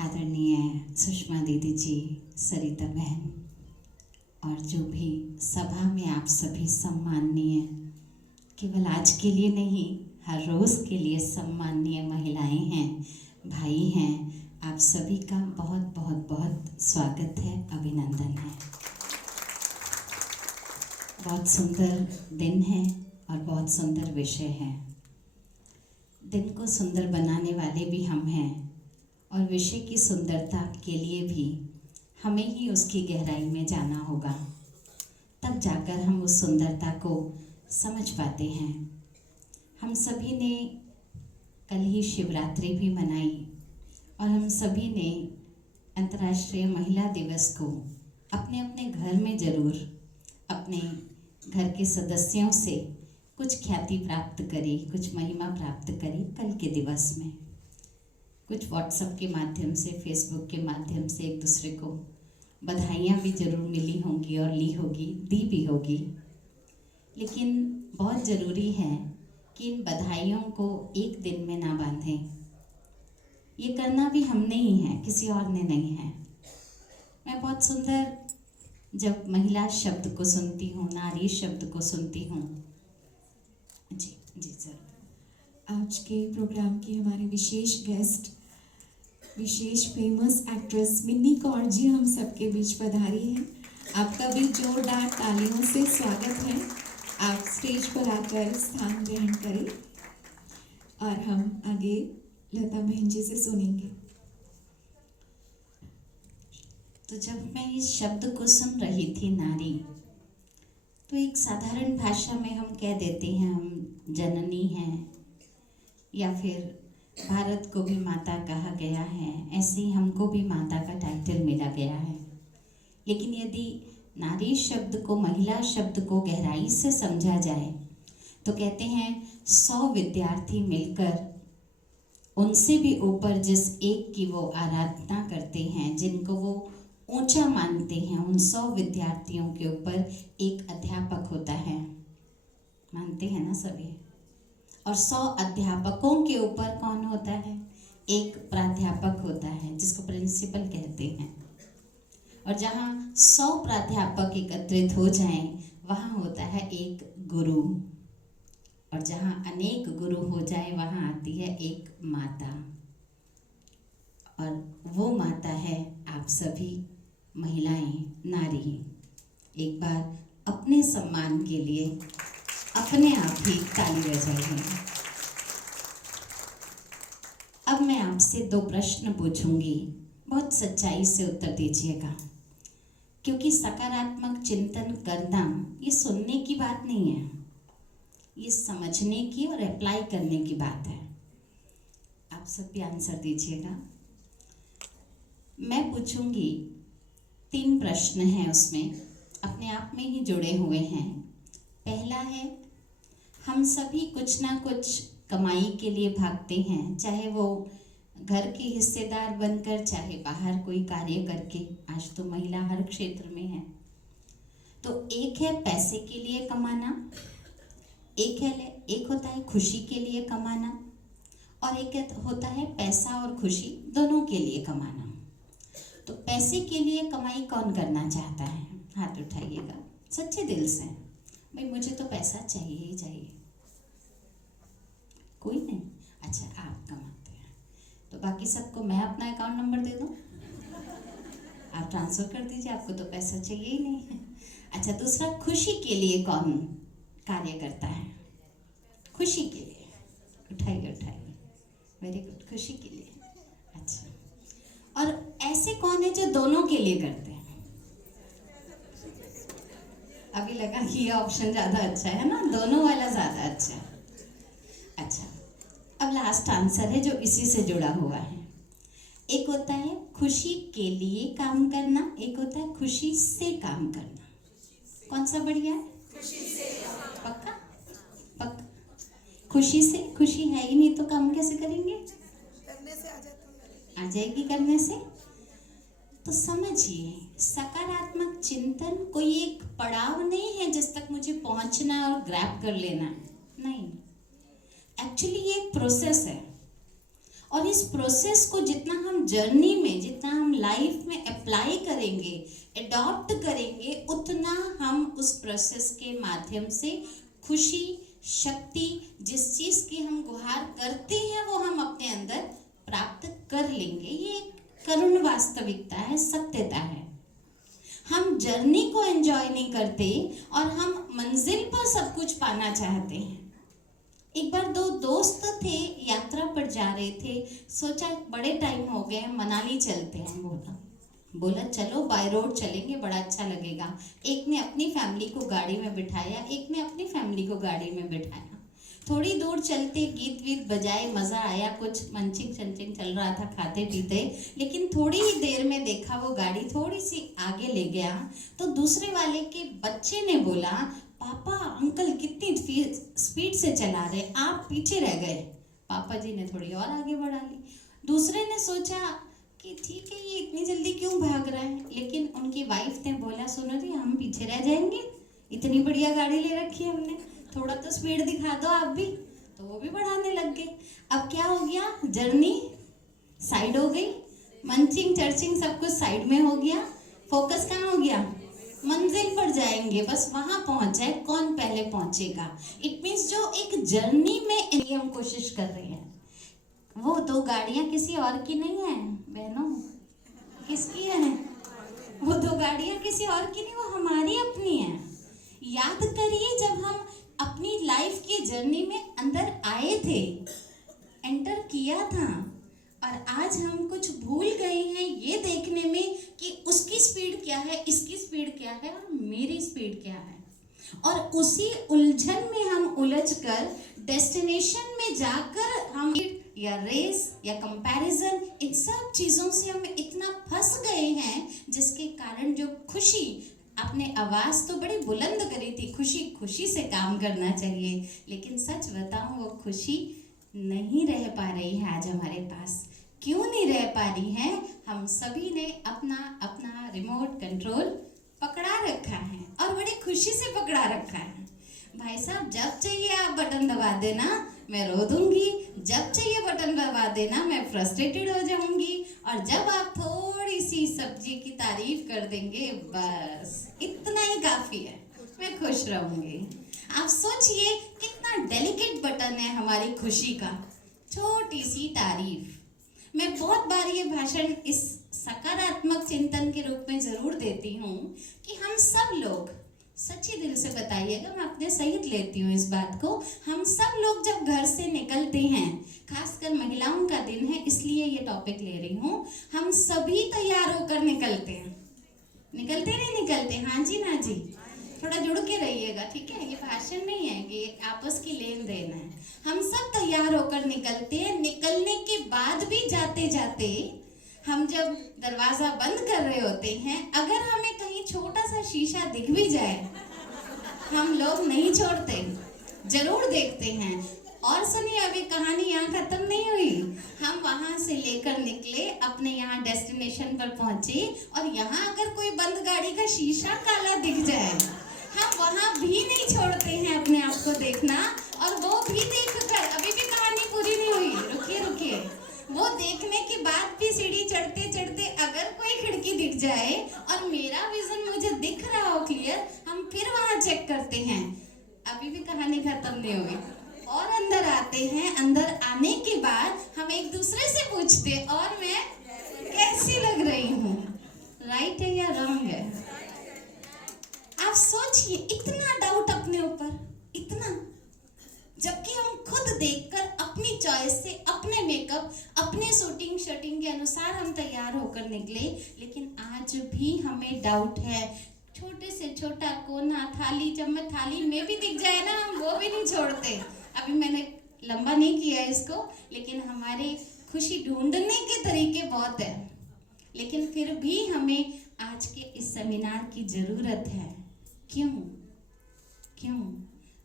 आदरणीय सुषमा दीदी जी, सरिता बहन और जो भी सभा में आप सभी सम्माननीय, केवल आज के लिए नहीं हर रोज़ के लिए सम्माननीय महिलाएं हैं, भाई हैं, आप सभी का बहुत बहुत बहुत स्वागत है, अभिनंदन है। बहुत सुंदर दिन है और बहुत सुंदर विषय है। दिन को सुंदर बनाने वाले भी हम हैं और विषय की सुंदरता के लिए भी हमें ही उसकी गहराई में जाना होगा, तब जाकर हम उस सुंदरता को समझ पाते हैं। हम सभी ने कल ही शिवरात्रि भी मनाई और हम सभी ने अंतर्राष्ट्रीय महिला दिवस को अपने अपने घर में ज़रूर अपने घर के सदस्यों से कुछ ख्याति प्राप्त करी, कुछ महिमा प्राप्त करी कल के दिवस में। कुछ व्हाट्सएप के माध्यम से, फेसबुक के माध्यम से एक दूसरे को बधाइयाँ भी ज़रूर मिली होंगी और ली होगी, दी भी होगी। लेकिन बहुत ज़रूरी है कि इन बधाइयों को एक दिन में ना बांधें। ये करना भी हमने ही है, किसी और ने नहीं है। मैं बहुत सुंदर जब महिला शब्द को सुनती हूँ, नारी शब्द को सुनती हूँ। जी जी सर। आज के प्रोग्राम की हमारी विशेष गेस्ट, विशेष फेमस एक्ट्रेस मिन्नी कौर जी हम सबके बीच पधारी हैं। आपका भी जोरदार तालियों से स्वागत है। आप स्टेज पर आकर स्थान ग्रहण करें और हम आगे लता बहन जी से सुनेंगे। तो जब मैं इस शब्द को सुन रही थी नारी, तो एक साधारण भाषा में हम कह देते हैं हम जननी हैं, या फिर भारत को भी माता कहा गया है, ऐसे ही हमको भी माता का टाइटल मिला गया है। लेकिन यदि नारी शब्द को, महिला शब्द को गहराई से समझा जाए तो कहते हैं 100 विद्यार्थी मिलकर उनसे भी ऊपर जिस एक की वो आराधना करते हैं, जिनको वो ऊंचा मानते हैं, उन 100 विद्यार्थियों के ऊपर एक अध्यापक होता है। मानते हैं ना सभी? और 100 अध्यापकों के ऊपर कौन होता है? एक प्राध्यापक होता है, जिसको प्रिंसिपल कहते हैं। और जहाँ 100 प्राध्यापक एकत्रित हो जाएं, वहाँ होता है एक गुरु। और जहाँ अनेक गुरु हो जाए, वहाँ आती है एक माता। और वो माता है आप सभी महिलाएं, नारी। एक बार अपने सम्मान के लिए अपने आप ही ताली बजाइए। अब मैं आपसे 2 प्रश्न पूछूंगी, बहुत सच्चाई से उत्तर दीजिएगा, क्योंकि सकारात्मक चिंतन करना ये सुनने की बात नहीं है, ये समझने की और अप्लाई करने की बात है। आप सब भी आंसर दीजिएगा। मैं पूछूंगी, 3 प्रश्न हैं, उसमें अपने आप में ही जुड़े हुए हैं। पहला है, हम सभी कुछ ना कुछ कमाई के लिए भागते हैं, चाहे वो घर के हिस्सेदार बनकर, चाहे बाहर कोई कार्य करके। आज तो महिला हर क्षेत्र में है। तो एक है पैसे के लिए कमाना, एक होता है खुशी के लिए कमाना, और एक होता है पैसा और खुशी दोनों के लिए कमाना। तो पैसे के लिए कमाई कौन करना चाहता है? हाथ उठाइएगा सच्चे दिल से। भाई मुझे तो पैसा चाहिए ही चाहिए। कोई नहीं? अच्छा, आप कमाते हैं तो बाकी सबको मैं अपना अकाउंट नंबर दे दूं, आप ट्रांसफर कर दीजिए, आपको तो पैसा चाहिए ही नहीं है। अच्छा, दूसरा, खुशी के लिए कौन कार्य करता है? खुशी के लिए उठाइए उठाइए, वेरी गुड, खुशी के लिए। अच्छा, और ऐसे कौन है जो दोनों के लिए करते हैं? अभी लगा कि ये ऑप्शन ज़्यादा अच्छा है ना, दोनों वाला ज़्यादा अच्छा है। अच्छा, अब लास्ट आंसर है जो इसी से जुड़ा हुआ है। एक होता है खुशी के लिए काम करना, एक होता है खुशी से काम करना। कौन सा बढ़िया है? खुशी से। पक्का? पक्का खुशी से? खुशी है ही नहीं तो काम कैसे करेंगे? करने से आ जाती है। आ जाएगी करने से। तो समझिए, सकारात्मक चिंतन कोई एक पड़ाव नहीं है जिस तक मुझे पहुंचना और ग्रैब कर लेना, नहीं। एक्चुअली ये एक प्रोसेस है और इस प्रोसेस को जितना हम जर्नी में, जितना हम लाइफ में अप्लाई करेंगे, अडॉप्ट करेंगे, उतना हम उस प्रोसेस के माध्यम से खुशी, शक्ति, जिस चीज़ की हम गुहार करते हैं वो हम अपने अंदर प्राप्त कर लेंगे। ये एक करुण वास्तविकता है, सत्यता है। हम जर्नी को एंजॉय नहीं करते और हम मंजिल पर सब कुछ पाना चाहते हैं। एक बार दो दोस्त थे, यात्रा पर जा रहे थे, सोचा बड़े टाइम हो गए, मनाली चलते हैं। बोला चलो बाय रोड चलेंगे, बड़ा अच्छा लगेगा। एक ने अपनी फैमिली को गाड़ी में बिठाया, एक ने अपनी फैमिली को गाड़ी में बिठाया। थोड़ी दूर चलते गीत वीत बजाए, मज़ा आया, कुछ मंचिंग चंचिंग चल रहा था खाते पीते। लेकिन थोड़ी ही देर में देखा वो गाड़ी थोड़ी सी आगे ले गया तो दूसरे वाले के बच्चे ने बोला, पापा अंकल कितनी स्पीड से चला रहे, आप पीछे रह गए। पापा जी ने थोड़ी और आगे बढ़ा ली। दूसरे ने सोचा कि ठीक है ये इतनी जल्दी क्यों भाग रहा है, लेकिन उनकी वाइफ ने बोला, सुनो जी हम पीछे रह जाएंगे, इतनी बढ़िया गाड़ी ले रखी है हमने, थोड़ा तो स्पीड दिखा दो आप भी। तो वो भी बढ़ाने लग गए। अब क्या हो गया, जर्नी साइड हो गई, मंचिंग चर्चिंग सब कुछ साइड में हो गया, फोकस कहाँ हो गया, मंजिल पर जाएंगे, बस वहां पहुंच जाए, कौन पहले पहुंचेगा। इट मीन्स जो एक जर्नी में हम कोशिश कर रहे हैं, वो दो गाड़ियां किसी और की नहीं है बहनों, किसकी है? वो दो गाड़ियां किसी और की नहीं, वो हमारी अपनी है। याद करिए जब हम अपनी लाइफ की जर्नी में अंदर आए थे, एंटर किया था, और आज हम कुछ भूल गए हैं ये देखने में कि उसकी स्पीड क्या है, इसकी स्पीड क्या है और मेरी स्पीड क्या है। और उसी उलझन में हम उलझकर डेस्टिनेशन में जाकर हम या रेस या कंपैरिजन, इन सब चीज़ों से हम इतना फंस गए हैं जिसके कारण जो खुशी, आपने आवाज़ तो बड़ी बुलंद करी थी, खुशी खुशी से काम करना चाहिए, लेकिन सच बताऊं वो खुशी नहीं रह पा रही है आज हमारे पास। क्यों नहीं रह पा रही है? हम सभी ने अपना अपना रिमोट कंट्रोल पकड़ा रखा है और बड़ी खुशी से पकड़ा रखा है। भाई साहब जब चाहिए आप बटन दबा देना, मैं रो दूंगी, जब चाहिए बटन दबा देना मैं फ्रस्ट्रेटेड हो जाऊंगी, और जब आप थोड़ी सी सब्जी की तारीफ कर देंगे बस इतना ही काफ़ी है, मैं खुश रहूंगी। आप सोचिए कितना डेलिकेट बटन है हमारी खुशी का, छोटी सी तारीफ। मैं बहुत बार ये भाषण इस सकारात्मक चिंतन के रूप में ज़रूर देती हूँ कि हम सब लोग, सच्चे दिल से बताइएगा, मैं अपने सहित लेती हूँ इस बात को, हम सब लोग जब घर से निकलते हैं, खासकर महिलाओं का दिन है इसलिए ये टॉपिक ले रही हूँ, हम सभी तैयार होकर निकलते हैं। निकलते नहीं निकलते? हाँ जी ना जी, थोड़ा जुड़ के रहिएगा, ठीक है? ये भाषण नहीं है, ये आपस की लेन देन है। हम सब तैयार होकर निकलते हैं। निकलने के बाद भी जाते जाते हम जब दरवाज़ा बंद कर रहे होते हैं, अगर हमें कहीं छोटा सा शीशा दिख भी जाए, हम लोग नहीं छोड़ते, जरूर देखते हैं। और सुनिए, अभी कहानी यहाँ खत्म नहीं हुई। हम वहाँ से लेकर निकले, अपने यहाँ डेस्टिनेशन पर पहुँचे, और यहाँ अगर कोई बंद गाड़ी का शीशा काला दिख जाए, हम वहाँ भी नहीं छोड़ते हैं अपने आप को देखना, और वो भी देखकर, अभी भी कहानी पूरी नहीं हुई, रुकिए रुकिए, वो देखने के बाद भी सीढ़ी चढ़ते चढ़ते अगर कोई खिड़की दिख जाए और मेरा विजन मुझे दिख रहा हो क्लियर, हम फिर वहाँ चेक करते हैं, अभी भी कहानी खत्म नहीं हुई। और अंदर आते हैं, अंदर आने के बाद हम एक दूसरे से पूछते, और मैं कैसी लग रही हूँ, राइट है या रॉन्ग है? आप सोचिए, इतना डाउट अपने ऊपर, इतना, जबकि हम खुद देखकर अपनी चॉइस से, अपने मेकअप, अपने शूटिंग शूटिंग के अनुसार हम तैयार होकर निकले, लेकिन आज भी हमें डाउट है। छोटे से छोटा कोना, थाली, चम्मच थाली में भी दिख जाए ना, हम वो भी नहीं छोड़ते। अभी मैंने लंबा नहीं किया इसको, लेकिन हमारे खुशी ढूंढने के तरीके बहुत है, लेकिन फिर भी हमें आज के इस सेमिनार की ज़रूरत है। क्यों? क्यों?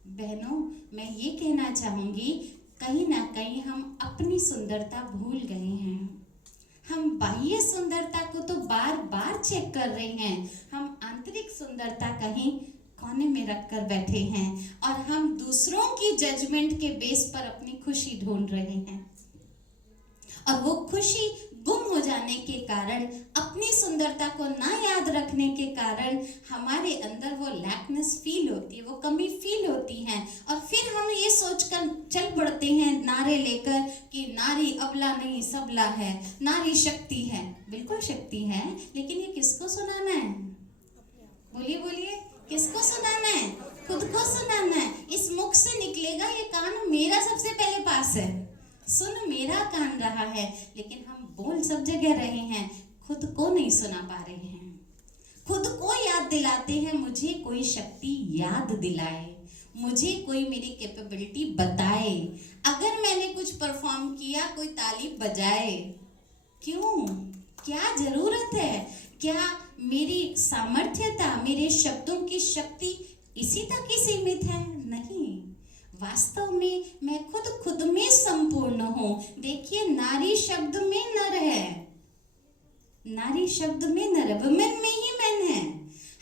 बहनों, मैं ये कहना चाहूँगी, कहीं ना कहीं हम अपनी सुंदरता भूल गए हैं। हम बाह्य सुंदरता को तो बार बार चेक कर रहे हैं, हम आंतरिक सुंदरता कहीं कोने में रख कर बैठे हैं, और हम दूसरों की जजमेंट के बेस पर अपनी खुशी ढूंढ रहे हैं। और वो खुशी गुम हो जाने के कारण, अपनी सुंदरता को ना याद रखने के कारण हमारे अंदर वो लैकनेस फील होती है, वो कमी फील होती है। और फिर हम ये सोचकर चल पड़ते हैं नारे लेकर कि नारी अबला नहीं सबला है, नारी शक्ति है। बिल्कुल शक्ति है, लेकिन ये किसको सुनाना है? बोलिए बोलिए, किसको सुनाना है? खुद को सुनाना है। इस मुख से निकलेगा ये कान मेरा सबसे पहले पास है, सुन मेरा कान रहा है, लेकिन हम बोल सब जगह रहे हैं, खुद को नहीं सुना पा रहे हैं। खुद को याद दिलाते हैं, मुझे कोई शक्ति याद दिलाए, मुझे कोई मेरी कैपेबिलिटी बताए। अगर मैंने कुछ परफॉर्म किया, कोई ताली बजाए। क्यों? क्या जरूरत है? क्या मेरी सामर्थ्यता, मेरे शब्दों की शक्ति इसी तक ही सीमित है? नहीं, वास्तव में मैं खुद में संपूर्ण हूं। देखिए, नारी शब्द में नर है, नारी शब्द में नर, वुमेन में ही मैन है।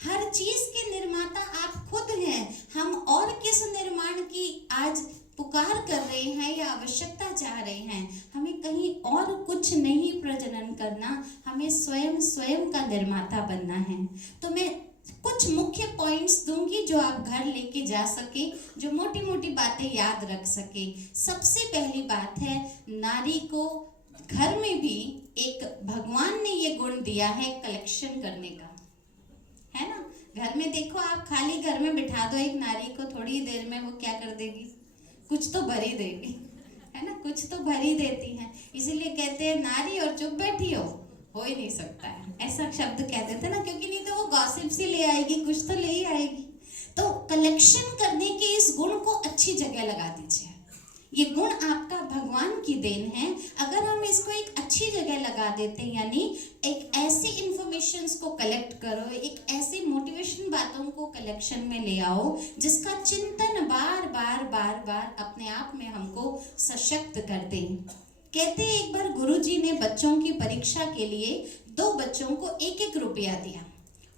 हर चीज के निर्माता आप खुद हैं। हम और किस निर्माण की आज पुकार कर रहे हैं या आवश्यकता चाह रहे हैं? हमें कहीं और कुछ नहीं प्रजनन करना, हमें स्वयं का निर्माता बनना है। तो मैं कुछ मुख्य पॉइंट्स दूंगी जो आप घर लेके जा सके, जो मोटी मोटी बातें याद रख सके। सबसे पहली बात है, नारी को घर में भी एक भगवान ने ये गुण दिया है कलेक्शन करने का, है ना? घर में देखो, आप खाली घर में बिठा दो एक नारी को, थोड़ी देर में वो क्या कर देगी? कुछ तो भर ही देगी, है ना? कुछ तो भर ही देती है। इसीलिए कहते हैं नारी और चुप बैठी हो ही नहीं सकता है, ऐसा शब्द कह देते ना, क्योंकि नहीं तो वो गॉसिप से ले आएगी, कुछ तो ले ही आएगी। तो कलेक्शन करने के इस गुण को अच्छी जगह लगा दीजिए। ये गुण आपका भगवान की देन है। अगर हम इसको एक अच्छी जगह लगा देते हैं, यानी एक ऐसी इंफॉर्मेशंस को कलेक्ट करो, एक ऐसी मोटिवेशन बातों को कलेक्शन में ले आओ जिसका चिंतन बार बार बार बार अपने आप में हमको सशक्त कर दे। कहते हैं, एक बार गुरुजी ने बच्चों की परीक्षा के लिए 2 बच्चों को 1-1 रुपया दिया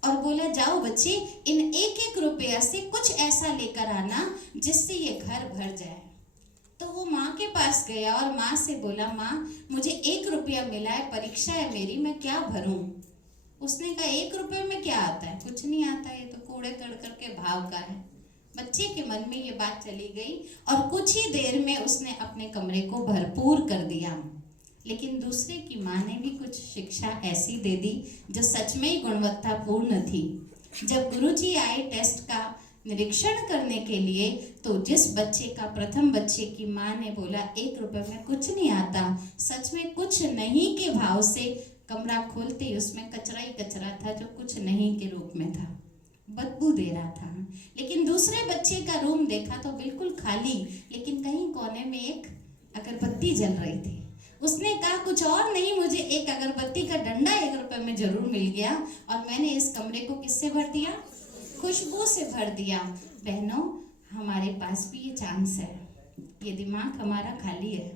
और बोला, जाओ बच्चे, इन 1-1 रुपया से कुछ ऐसा लेकर आना जिससे ये घर भर जाए। तो वो माँ के पास गया और माँ से बोला, माँ मुझे 1 रुपया मिला है, परीक्षा है मेरी, मैं क्या भरूं? उसने कहा, 1 रुपये में क्या आता है? कुछ नहीं आता, ये तो कूड़े करकर के भाव का है। बच्चे के मन में ये बात चली गई और कुछ ही देर में उसने अपने कमरे को भरपूर कर दिया। लेकिन दूसरे की माँ ने भी कुछ शिक्षा ऐसी दे दी जो सच में ही गुणवत्तापूर्ण थी। जब गुरुजी आए टेस्ट का निरीक्षण करने के लिए, तो जिस बच्चे का, प्रथम बच्चे की माँ ने बोला 1 रुपये में कुछ नहीं आता, सच में कुछ नहीं के भाव से कमरा खोलते ही उसमें कचरा ही कचरा था जो कुछ नहीं के रूप में था, बदबू दे रहा था। लेकिन दूसरे बच्चे का रूम देखा तो बिल्कुल खाली, लेकिन कहीं कोने में एक अगरबत्ती जल रही थी। उसने कहा, कुछ और नहीं, मुझे एक अगरबत्ती का डंडा 1 रुपये में जरूर मिल गया और मैंने इस कमरे को किससे भर दिया? खुशबू से भर दिया। बहनों, हमारे पास भी ये चांस है, ये दिमाग हमारा खाली है,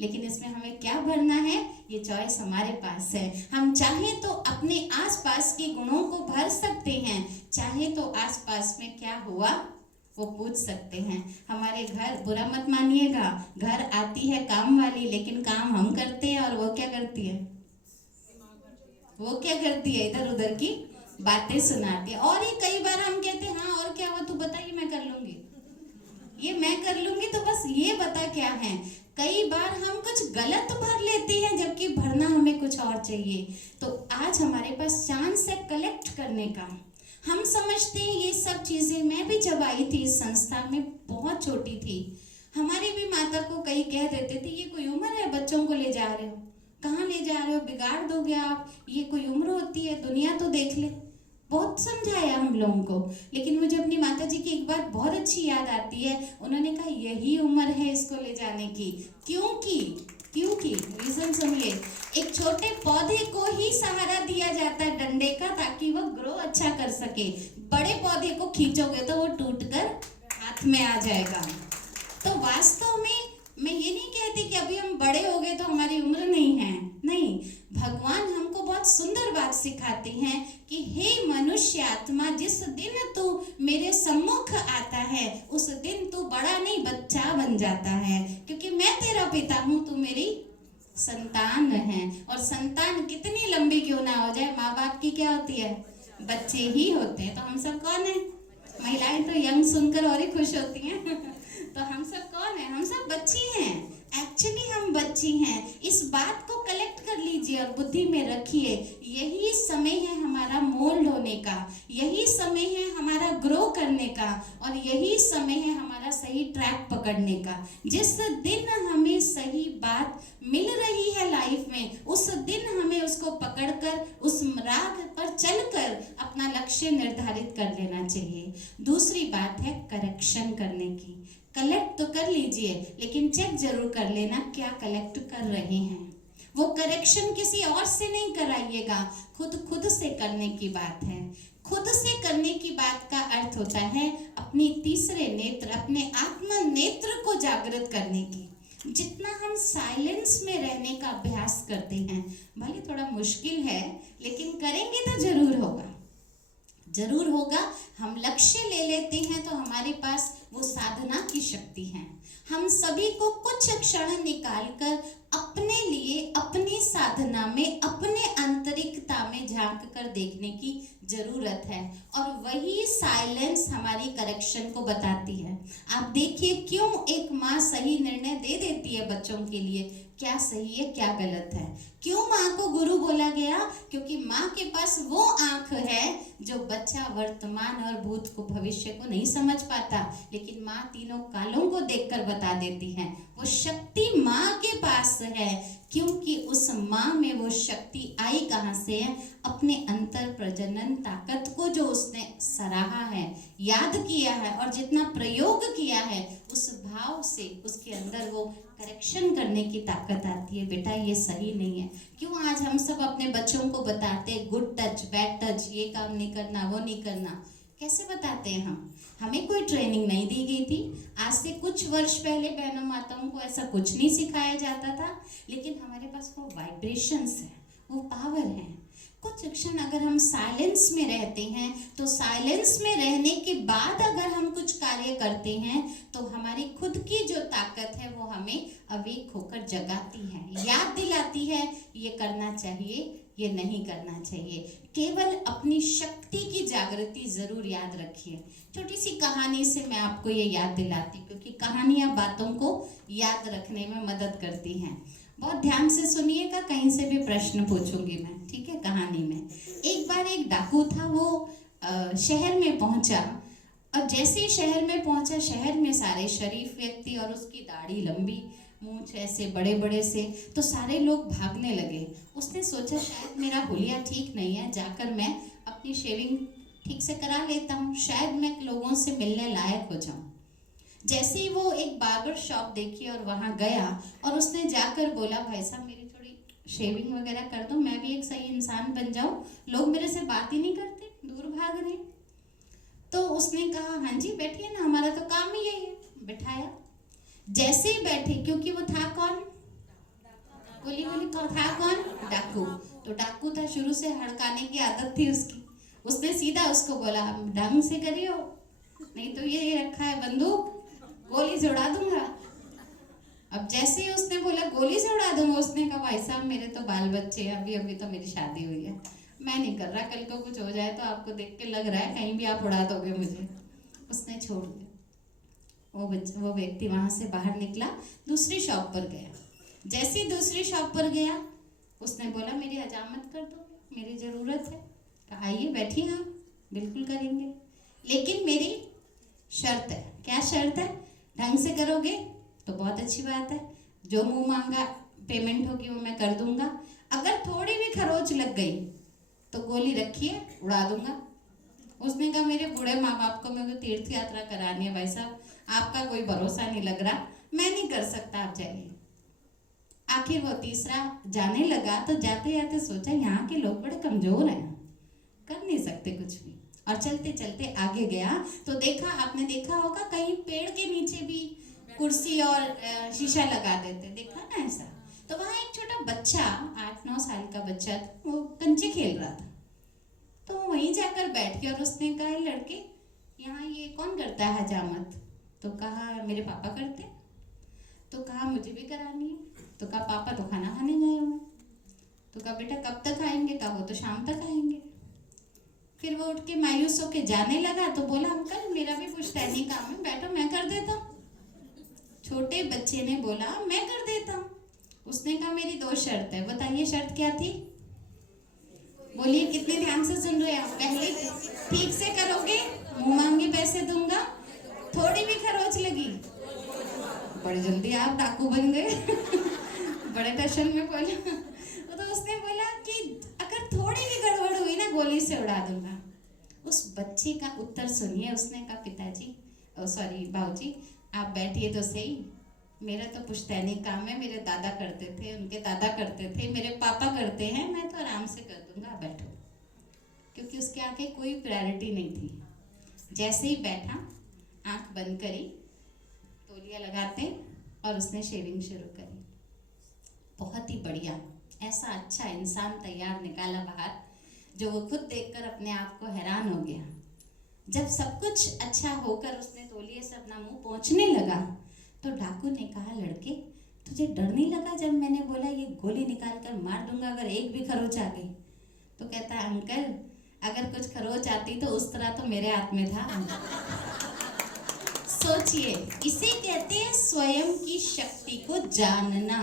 लेकिन इसमें हमें क्या भरना है, ये चॉइस हमारे पास है। हम चाहे तो अपने आसपास के गुणों को भर सकते हैं, चाहे तो आसपास में क्या हुआ वो पूछ सकते हैं। हमारे घर, बुरा मत मानिएगा, घर आती है काम वाली, लेकिन काम हम करते हैं और वो क्या करती है? वो क्या करती है? इधर उधर की बातें सुनाती है। और ये कई बार हम कहते हैं, हाँ और क्या हुआ, तू बता, ये मैं कर लूंगी, ये मैं कर लूंगी, तो बस ये बता क्या है। कई बार हम कुछ गलत भर लेते हैं जबकि भरना हमें कुछ और चाहिए। तो आज हमारे पास चांस है कलेक्ट करने का। हम समझते हैं ये सब चीजें, मैं भी जब आई थी इस संस्था में बहुत छोटी थी, हमारी भी माता को कई कह देते थे, ये कोई उम्र है बच्चों को ले जा रहे हो, कहाँ ले जा रहे हो, बिगाड़ दोगे आप, ये कोई उम्र होती है, दुनिया तो देख ले। बहुत समझाया हम लोगों को, लेकिन मुझे अपनी माता जी की एक बात बहुत अच्छी याद आती है। उन्होंने कहा, यही उम्र है इसको ले जाने की। क्योंकि रीजन सुनिए, एक छोटे पौधे को ही सहारा दिया जाता है डंडे का, ताकि वो ग्रो अच्छा कर सके। बड़े पौधे को खींचोगे तो वो टूटकर हाथ में आ जाएगा। तो वास्तव में मैं ये नहीं कहती कि अभी हम बड़े हो गए तो हमारी उम्र नहीं है, नहीं। भगवान हमको बहुत सुंदर बात सिखाते हैं कि हे मनुष्य आत्मा, जिस दिन तू मेरे सम्मुख आता है उस दिन तू बड़ा नहीं, बच्चा बन जाता है, क्योंकि मैं तेरा पिता हूँ, तू मेरी संतान है। और संतान कितनी लंबी क्यों ना हो जाए, माँ बाप की क्या होती है, बच्चे ही होते हैं। तो हम सब कौन है, महिलाएं तो यंग सुनकर और ही खुश होती हैं तो हम सब कौन है, हम सब बच्ची हैं। एक्चुअली हम बच्ची हैं। इस बात को कलेक्ट कर लीजिए और बुद्धि में रखिए। यही समय है हमारा मोल्ड होने का, यही समय है हमारा ग्रो करने का, और यही समय है हमारा सही ट्रैक पकड़ने का। जिस दिन हमें सही बात मिल रही है लाइफ में, उस दिन हमें उसको पकड़कर उस राह पर चलकर अपना लक्ष्य निर्धारित कर लेना चाहिए। दूसरी बात है करेक्शन करने की। कलेक्ट तो कर लीजिए, लेकिन चेक जरूर कर लेना क्या कलेक्ट कर रहे हैं। वो करेक्शन किसी और से नहीं कराइएगा, खुद से करने की बात है। खुद से करने की बात का अर्थ होता है अपनी तीसरे नेत्र, अपने आत्म नेत्र को जागृत करने की। जितना हम साइलेंस में रहने का अभ्यास करते हैं, भले थोड़ा मुश्किल है, लेकिन करेंगे तो जरूर होगा, जरूर होगा। हम लक्ष्य ले लेते हैं तो हमारे पास वो साधना की शक्ति है। हम सभी को कुछ क्षण निकालकर अपने लिए, अपनी साधना में, अपने आंतरिकता में झांक कर देखने की जरूरत है। और वही साइलेंस हमारी करेक्शन को बताती है। आप देखिए क्यों एक माँ सही निर्णय दे देती है बच्चों के लिए, क्या सही है क्या गलत है। क्यों माँ को गुरु बोला गया, क्योंकि माँ के पास वो आंख है जो बच्चा वर्तमान और भूत को, भविष्य को नहीं समझ पाता, लेकिन माँ तीनों कालों को देखकर बता देती है। वो शक्ति माँ के पास है, क्योंकि उस माँ में वो शक्ति आई कहाँ से है, अपने अंतर प्रजनन ताकत को जो उसने सराहा है, याद किया है और जितना प्रयोग किया है, उस भाव से उसके अंदर वो करेक्शन करने की ताकत आती है। बेटा ये सही नहीं है। क्यों आज हम सब अपने बच्चों को बताते हैं गुड टच, बैड टच, ये काम नहीं करना, वो नहीं करना। कैसे बताते हैं हम? हमें कोई ट्रेनिंग नहीं दी गई थी। आज से कुछ वर्ष पहले बहनों माताओं को ऐसा कुछ नहीं सिखाया जाता था, लेकिन हमारे पास वो वाइब्रेशंस है, वो पावर है। कुछ क्षण अगर हम साइलेंस में रहते हैं, तो साइलेंस में रहने के बाद अगर हम कुछ कार्य करते हैं, तो हमारी खुद की जो ताकत है वो हमें अवेक होकर जगाती है, याद दिलाती है ये करना चाहिए, ये नहीं करना चाहिए। केवल अपनी शक्ति की जागृति जरूर याद रखिए। छोटी सी कहानी से मैं आपको ये याद दिलाती हूँ, क्योंकि कहानियाँ बातों को याद रखने में मदद करती हैं। बहुत ध्यान से सुनिएगा, कहीं से भी प्रश्न पूछूंगी मैं, ठीक है। कहानी में एक बार एक डाकू था, वो शहर में पहुंचा, और जैसे ही शहर में पहुंचा, शहर में सारे शरीफ व्यक्ति और उसकी दाढ़ी लंबी, मूंछ ऐसे बड़े बड़े से, तो सारे लोग भागने लगे। उसने सोचा शायद मेरा हुलिया ठीक नहीं है, जाकर मैं अपनी शेविंग ठीक से करा लेता हूँ, शायद मैं लोगों से मिलने लायक हो जाऊँ। जैसे ही वो एक बार्बर शॉप देखी और वहाँ गया, और उसने जाकर बोला भाई साहब मेरी थोड़ी शेविंग वगैरह कर दो, मैं भी एक सही इंसान बन जाऊँ, लोग मेरे से बात ही नहीं करते, दूर भाग रहे। तो उसने कहा हाँ जी बैठिए ना, हमारा तो काम ही यही है। बिठाया। जैसे ही बैठे, क्योंकि वो था कौन, बोली था कौन, डाकू। तो डाकू था, शुरू से हड़काने की आदत थी उसकी। उसने सीधा उसको बोला ढंग से करियो, नहीं तो ये रखा है बंदूक, गोली से उड़ा दूंगा। अब जैसे ही उसने बोला गोली से उड़ा दूंगा, उसने कहा भाई साहब मेरे तो बाल बच्चे हैं, अभी अभी तो मेरी शादी हुई है, मैं नहीं कर रहा, कल को कुछ हो जाए तो आपको देख के लग रहा है कहीं भी आप उड़ा दोगे मुझे। उसने छोड़ दिया। वो व्यक्ति वहां से बाहर निकला, दूसरी शॉप पर गया। जैसे ही दूसरी शॉप पर गया, उसने बोला मेरी हजामत कर दो, मेरी ज़रूरत है। कहा आइए बैठिए आप, बिल्कुल करेंगे, लेकिन मेरी शर्त है। क्या शर्त है? ढंग से करोगे तो बहुत अच्छी बात है, जो मुंह मांगा पेमेंट होगी वो मैं कर दूंगा, अगर थोड़ी भी खरोच लग गई तो गोली रखिए, उड़ा दूंगा। उसने कहा मेरे बूढ़े माँ बाप को मेरे को तीर्थ यात्रा करानी है भाई साहब, आपका कोई भरोसा नहीं लग रहा, मैं नहीं कर सकता, आप जाइए। आखिर वो तीसरा जाने लगा, तो जाते जाते सोचा यहाँ के लोग बड़े कमजोर हैं, कर नहीं सकते कुछ भी, और चलते चलते आगे गया तो देखा, आपने देखा होगा कहीं पेड़ के नीचे भी कुर्सी और शीशा लगा देते, देखा ना ऐसा। तो वहाँ एक छोटा बच्चा, 8-9 साल का बच्चा था, वो कंचे खेल रहा था। तो वहीं जाकर बैठ गया और उसने कहा लड़के यहाँ ये कौन करता है हजामत? तो कहा मेरे पापा करते। तो कहा मुझे भी करानी है। तो कहा पापा तो खाना खाने गए हुए। तो कहा बेटा कब तक आएंगे? कहा वो तो शाम तक आएंगे। फिर वो उठ के मायूस होके जाने लगा तो बोला अंकल मेरा भी पुश्तैनी काम है, बैठो मैं कर देता हूँ। छोटे बच्चे ने बोला मैं कर देता हूँ। उसने कहा मेरी 2 शर्त है। बताइए शर्त क्या थी? बोलिए कितने ध्यान से सुन रहे हैं आप? पहले ठीक से करोगे, मुंह मांगे पैसे दूंगा, थोड़ी भी खरोच लगी बड़ी जल्दी आप डाकू बन गए। बड़े टशन में बोला। तो उसने बोला कि अगर थोड़ी भी गड़बड़ हुई ना गोली से उड़ा दूंगा। उस बच्चे का उत्तर सुनिए। उसने कहा पिताजी सॉरी बाबूजी आप बैठिए तो सही, मेरा तो पुश्तैनी काम है, मेरे दादा करते थे, उनके दादा करते थे, मेरे पापा करते हैं, मैं तो आराम से कर दूंगा, आप बैठो। क्योंकि उसके आगे कोई प्रायोरिटी नहीं थी। जैसे ही बैठा आंख बंद करी, तौलिया लगाते और उसने शेविंग शुरू करी। बहुत ही बढ़िया, ऐसा अच्छा इंसान तैयार निकाला बाहर जो वो खुद देखकर अपने आप को हैरान हो गया। जब सब कुछ अच्छा होकर उसने तौलिए से अपना मुंह पोंछने लगा तो डाकू ने कहा लड़के तुझे डर नहीं लगा जब मैंने बोला ये गोली निकाल कर मार दूंगा अगर एक भी खरोच आ गई? तो कहता है अंकल अगर कुछ खरोच आती तो उस तरह तो मेरे हाथ में था। सोचिए, इसे कहते हैं स्वयं की शक्ति को जानना।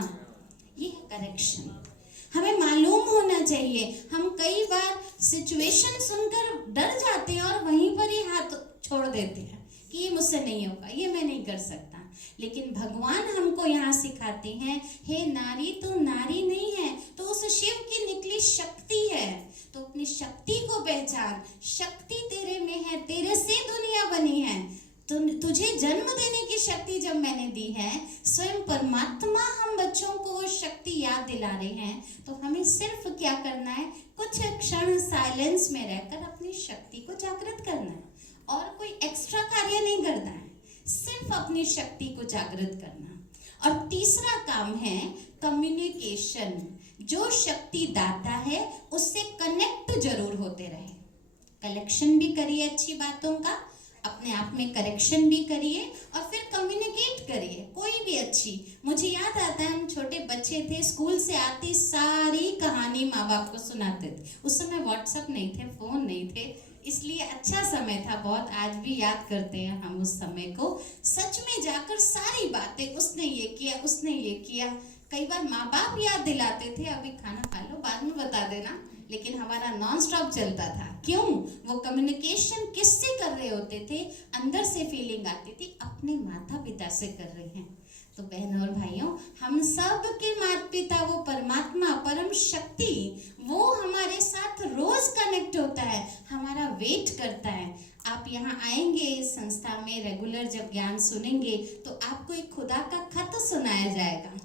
ये है करेक्शन। हमें मालूम होना चाहिए। हम कई बार सिचुएशन सुनकर डर जाते हैं और वहीं पर ही हाथ छोड़ देते हैं कि ये मुझसे नहीं होगा, ये मैं नहीं कर सकता। लेकिन भगवान हमको यहाँ सिखाते हैं, हे नारी तू नारी नहीं है, तो उस शिव की निकली शक्ति है। तो अपनी शक्ति को पहचान। शक्ति तेरे में है, तेरे से दुनिया बनी है। तुझे जन्म देने की शक्ति जब मैंने दी है, स्वयं परमात्मा हम बच्चों को वो शक्ति याद दिला रहे हैं। तो हमें सिर्फ क्या करना है, कुछ क्षण साइलेंस में रहकर अपनी शक्ति को जागृत करना है और कोई एक्स्ट्रा कार्य नहीं करना है, सिर्फ अपनी शक्ति को जागृत करना। और तीसरा काम है कम्युनिकेशन। जो शक्ति दाता है उससे कनेक्ट जरूर होते रहे। कलेक्शन भी करिए अच्छी बातों का, अपने आप में करेक्शन भी करिए और फिर कम्युनिकेट करिए कोई भी अच्छी। मुझे याद आता है हम छोटे बच्चे थे, स्कूल से आती सारी कहानी माँ बाप को सुनाते थे। उस समय व्हाट्सएप नहीं थे, फोन नहीं थे, इसलिए अच्छा समय था बहुत। आज भी याद करते हैं हम उस समय को। सच में जाकर सारी बातें, उसने ये किया, उसने ये किया। कई बार माँ बाप याद दिलाते थे अभी खाना खा लो बाद में बता देना, लेकिन हमारा नॉन स्टॉप चलता था। क्यों? वो कम्युनिकेशन किससे कर रहे होते थे? अंदर से फीलिंग आती थी अपने माता पिता से कर रहे हैं। तो बहनों और भाइयों, हम सब के माता पिता वो परमात्मा परम शक्ति वो हमारे साथ रोज कनेक्ट होता है, हमारा वेट करता है। आप यहाँ आएंगे इस संस्था में, रेगुलर जब ज्ञान सुनेंगे तो आपको एक खुदा का खत सुनाया जाएगा।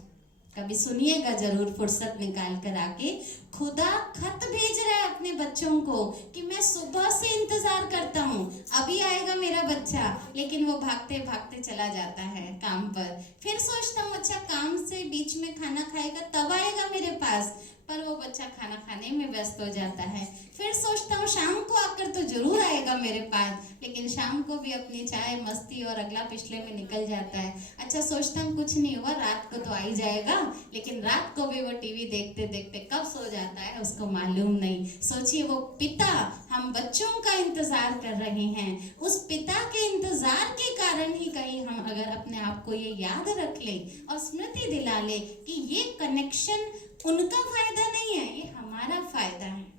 कभी सुनिएगा जरूर फुर्सत निकाल कर आके। खुदा खत भेज रहा है अपने बच्चों को कि मैं सुबह से इंतजार करता हूँ, अभी आएगा मेरा बच्चा, लेकिन वो भागते भागते चला जाता है काम पर। फिर सोचता हूँ अच्छा काम से बीच में खाना खाएगा तब आएगा मेरे पास, पर वो बच्चा खाना खाने में व्यस्त हो जाता है। फिर सोचता हूँ शाम को आकर तो जरूर आएगा मेरे पास, लेकिन शाम को भी अपनी चाय मस्ती और अगला पिछले में निकल जाता है। अच्छा सोचता हूँ कुछ नहीं हुआ, रात को तो आ ही जाएगा, लेकिन रात को भी वो टीवी देखते देखते कब सो जाता है उसको मालूम नहीं। सोचिए वो पिता हम बच्चों का इंतजार कर रहे हैं, उस पिता के इंतजार के कारण ही कहीं हम अगर अपने आप को ये याद रख लें और स्मृति दिला ले कि ये कनेक्शन उनका फायदा नहीं है, ये हमारा फायदा है।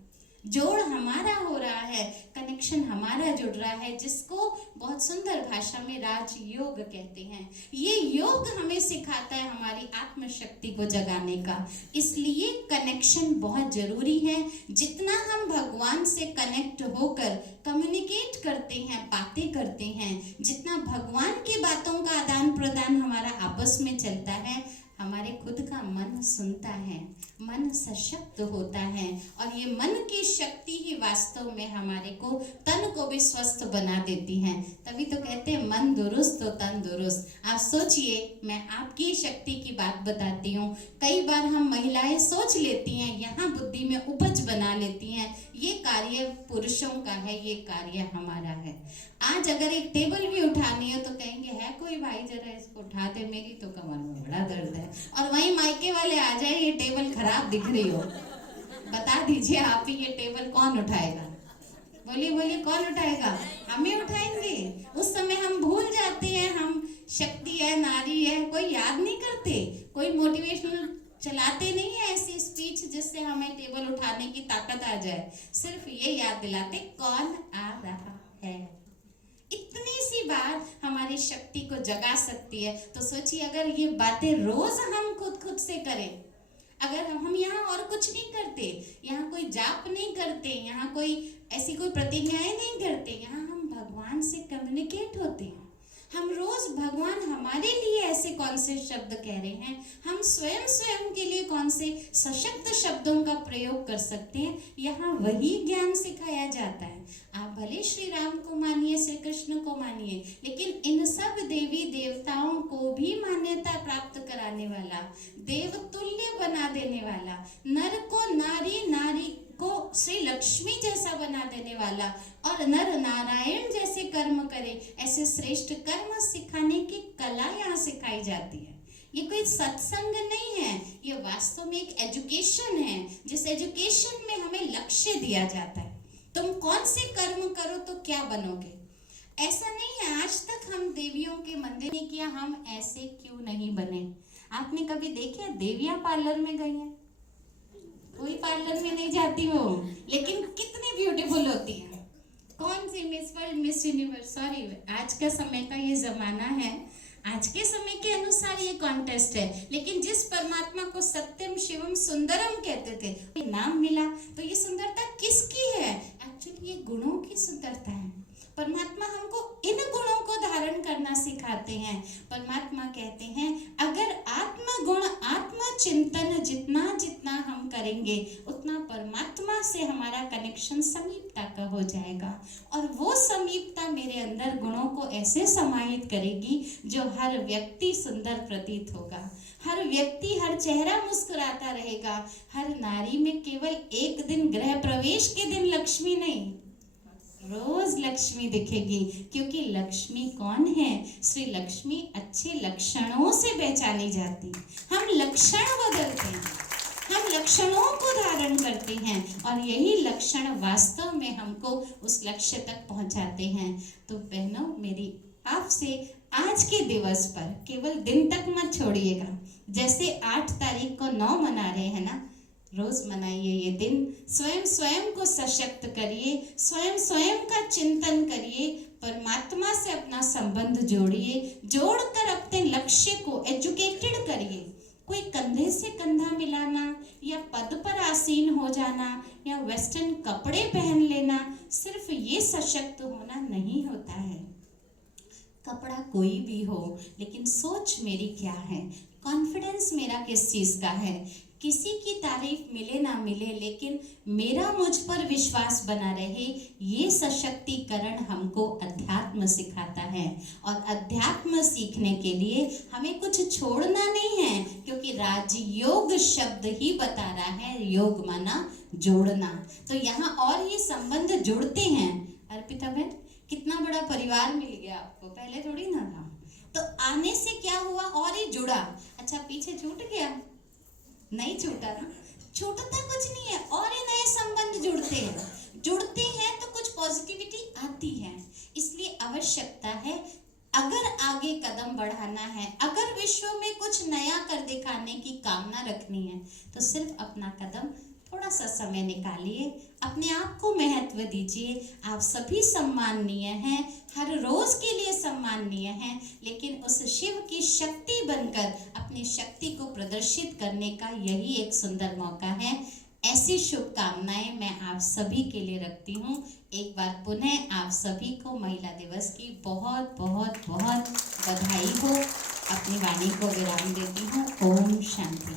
जोड़ हमारा हो रहा है, कनेक्शन हमारा जुड़ रहा है, जिसको बहुत सुंदर भाषा में राजयोग कहते हैं। ये योग हमें सिखाता है हमारी आत्मशक्ति को जगाने का। इसलिए कनेक्शन बहुत जरूरी है। जितना हम भगवान से कनेक्ट होकर कम्युनिकेट करते हैं, बातें करते हैं, जितना भगवान की बातों का आदान प्रदान हमारा आपस में चलता है, हमारे खुद का मन सुनता है, मन सशक्त होता है, और ये मन की शक्ति ही वास्तव में हमारे को तन को भी स्वस्थ बना देती है। तभी तो कहते हैं मन दुरुस्त तो तन दुरुस्त। आप सोचिए, मैं आपकी शक्ति की बात बताती हूँ। कई बार हम महिलाएं सोच लेती हैं, यहाँ बुद्धि में उपज बना बना लेती हैं। ये कार्य पुरुषों का है, ये कार्य हमारा है। आज अगर एक टेबल भी उठानी है तो कहेंगे है कोई भाई जरा इसको उठा दे, मेरी तो कमर में बड़ा दर्द है। और वहीं मायके वाले आ जाए, ये टेबल खराब दिख रही हो, बता दीजिए आप ही ये टेबल कौन उठाएगा? बोलिए बोलिए, कौन उठाएगा? हम ही उठाएंगे। उस समय हम भूल जाते हैं हम शक्ति है, नारी है, कोई याद नहीं करते, कोई मोटिवेशनल चलाते नहीं है ऐसी स्पीच जिससे हमें टेबल उठाने की ताकत आ जाए। सिर्फ ये याद दिलाते कौन आ रहा है। इतनी सी बात हमारी शक्ति को जगा सकती है। तो सोचिए अगर ये बातें रोज हम खुद से करें, अगर हम यहाँ और कुछ नहीं करते, यहाँ कोई जाप नहीं करते, यहाँ कोई ऐसी कोई प्रतिज्ञाएं नहीं करते, यहाँ हम भगवान से कम्युनिकेट होते हैं। हम रोज भगवान हमारे लिए ऐसे कौन से शब्द कह रहे हैं, हम स्वयं के लिए कौन से सशक्त शब्दों का प्रयोग कर सकते हैं, यहाँ वही ज्ञान सिखाया जाता है। आप भले श्री राम को मानिए, श्री कृष्ण को मानिए, लेकिन इन सब देवी देवताओं को भी मान्यता प्राप्त कराने वाला, देवतुल्य बना देने वाला, नर को नारी, नारी को श्री लक्ष्मी जैसा बना देने वाला और नर नारायण जैसे कर्म करे, ऐसे श्रेष्ठ कर्म सिखाने की कला यहाँ सिखाई जाती है। ये कोई सत्संग नहीं है, ये वास्तव में एक एजुकेशन है, जिस एजुकेशन में हमें लक्ष्य दिया जाता है। तुम कौन से कर्म करो तो क्या बनोगे। ऐसा नहीं है आज तक हम देवियों के मंदिर नहीं किया, हम ऐसे क्यों नहीं बने। आपने कभी देखा देवियां पार्लर में गई हैं? कोई पार्लर में नहीं जाती वो, लेकिन कितनी ब्यूटीफुल होती है। कौन सी Miss World, Miss Universe, sorry आज का समय का ये जमाना है, आज के समय के अनुसार ये कॉन्टेस्ट है, लेकिन जिस परमात्मा को सत्यम शिवम सुंदरम कहते थे नाम मिला, तो ये सुंदरता किसकी है? एक्चुअली ये गुणों की सुंदरता है। परमात्मा हमको इन गुणों को धारण करना सिखाते हैं। परमात्मा कहते हैं अगर आत्मगुण, आत्मचिंतन जितना जितना हम करेंगे उतना परमात्मा से हमारा कनेक्शन समीपता का हो जाएगा, और वो समीपता मेरे अंदर गुणों को ऐसे समाहित करेगी जो हर व्यक्ति सुंदर प्रतीत होगा, हर व्यक्ति, हर चेहरा मुस्कुराता रहेगा। हर नारी में केवल एक दिन गृह प्रवेश के दिन लक्ष्मी नहीं, रोज लक्ष्मी दिखेगी, क्योंकि लक्ष्मी कौन है? श्री लक्ष्मी अच्छे लक्षणों से पहचानी जाती। हम लक्षण बदलते हैं, हम लक्षणों को धारण करते हैं, और यही लक्षण वास्तव में हमको उस लक्ष्य तक पहुंचाते हैं। तो बहनों, मेरी आपसे आज के दिवस पर केवल दिन तक मत छोड़िएगा। जैसे 8 तारीख को 9 मना रहे हैं ना, रोज मनाइए ये दिन। स्वयं को सशक्त करिए, स्वयं का चिंतन करिए, परमात्मा से अपना संबंध जोड़िए, जोड़कर अपने लक्ष्य को एजुकेटेड करिए। कोई कंधे से कंधा मिलाना या पद पर आसीन हो जाना या वेस्टर्न कपड़े पहन लेना सिर्फ ये सशक्त होना नहीं होता है। कपड़ा कोई भी हो, लेकिन सोच मेरी क्या है, कॉन्फिडेंस मेरा किस चीज़ का है। किसी की तारीफ मिले ना मिले, लेकिन मेरा मुझ पर विश्वास बना रहे, ये सशक्तिकरण हमको अध्यात्म सिखाता है। और अध्यात्म सीखने के लिए हमें कुछ छोड़ना नहीं है, क्योंकि राजयोग शब्द ही बता रहा है योग माना जोड़ना। तो यहाँ और ये संबंध जुड़ते हैं। अर्पिता बहन, कितना बड़ा परिवार मिल गया आपको, पहले थोड़ी ना था। तो आने से क्या हुआ, और ये जुड़ा। अच्छा, पीछे छूट गया? नहीं छूटा ना, छूटता कुछ नहीं है, और ये नए संबंध जुड़ते हैं तो कुछ पॉजिटिविटी आती है। इसलिए आवश्यकता है, अगर आगे कदम बढ़ाना है, अगर विश्व में कुछ नया कर दिखाने की कामना रखनी है, तो सिर्फ अपना कदम थोड़ा सा समय निकालिए, अपने आप को महत्व दीजिए। आप सभी सम्माननीय हैं, हर रोज के लिए सम्माननीय हैं, लेकिन उस शिव की शक्ति बनकर अपनी शक्ति को प्रदर्शित करने का यही एक सुंदर मौका है। ऐसी शुभकामनाएं मैं आप सभी के लिए रखती हूँ। एक बार पुनः आप सभी को महिला दिवस की बहुत बहुत बहुत बधाई हो। अपनी वाणी को विराम देती हूँ। ओम शांति।